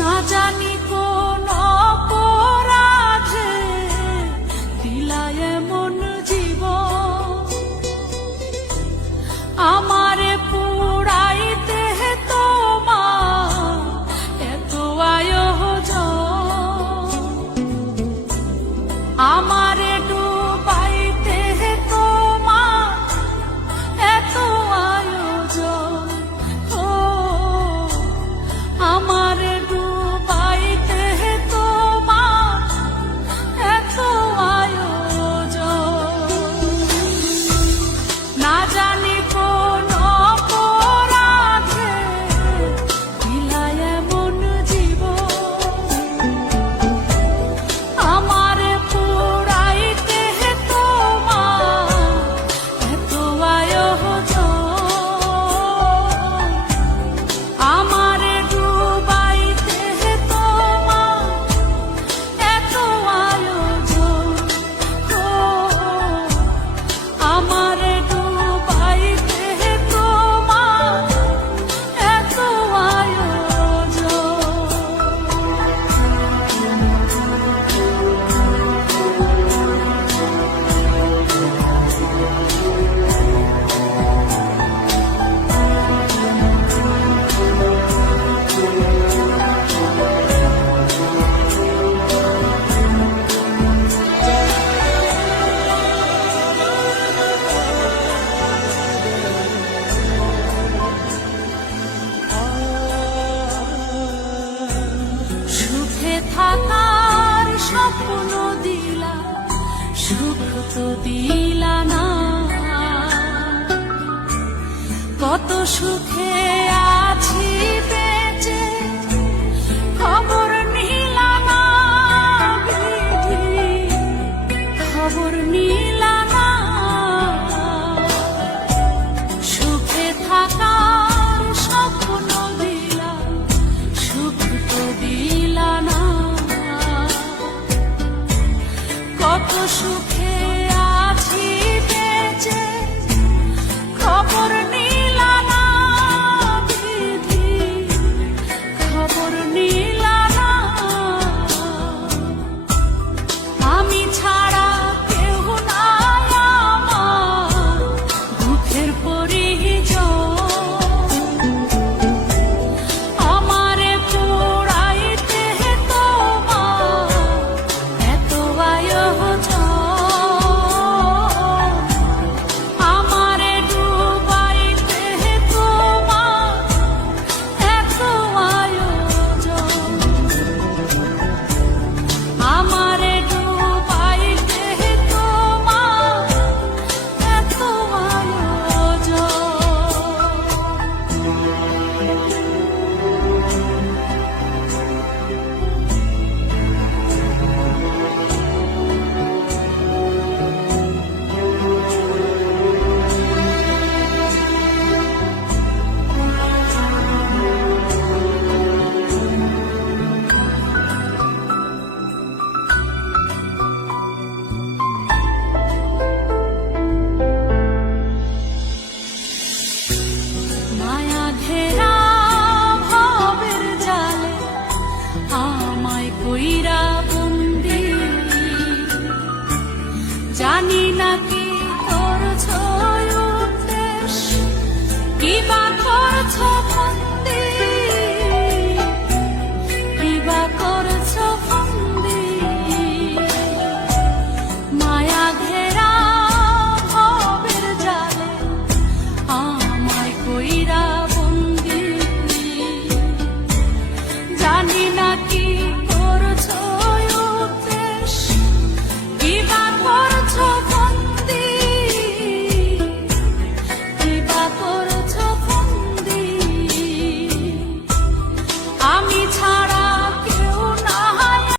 না জানি কোন অপরাধে দিলা এমন জীবন, আমারে পুরাইতে তোমার এত আয়োজন, আমারে ডুবাইতে তোমার এত আয়োজন। ও আমারে ডুবাইতে তোমার এত আয়োজন, না জানি কোন অপরাধে দিলা এমন জীবন, আমারে পুরাইতে তোমার এত আয়োজন, আমারে ডুবাইতে তোমার এত আয়োজন। ও আমারে ডুবাইতে তোমার এত সুখে থাকার স্বপ্ন দিলা, সুখ তো দিলা না, কত সুখে আছি।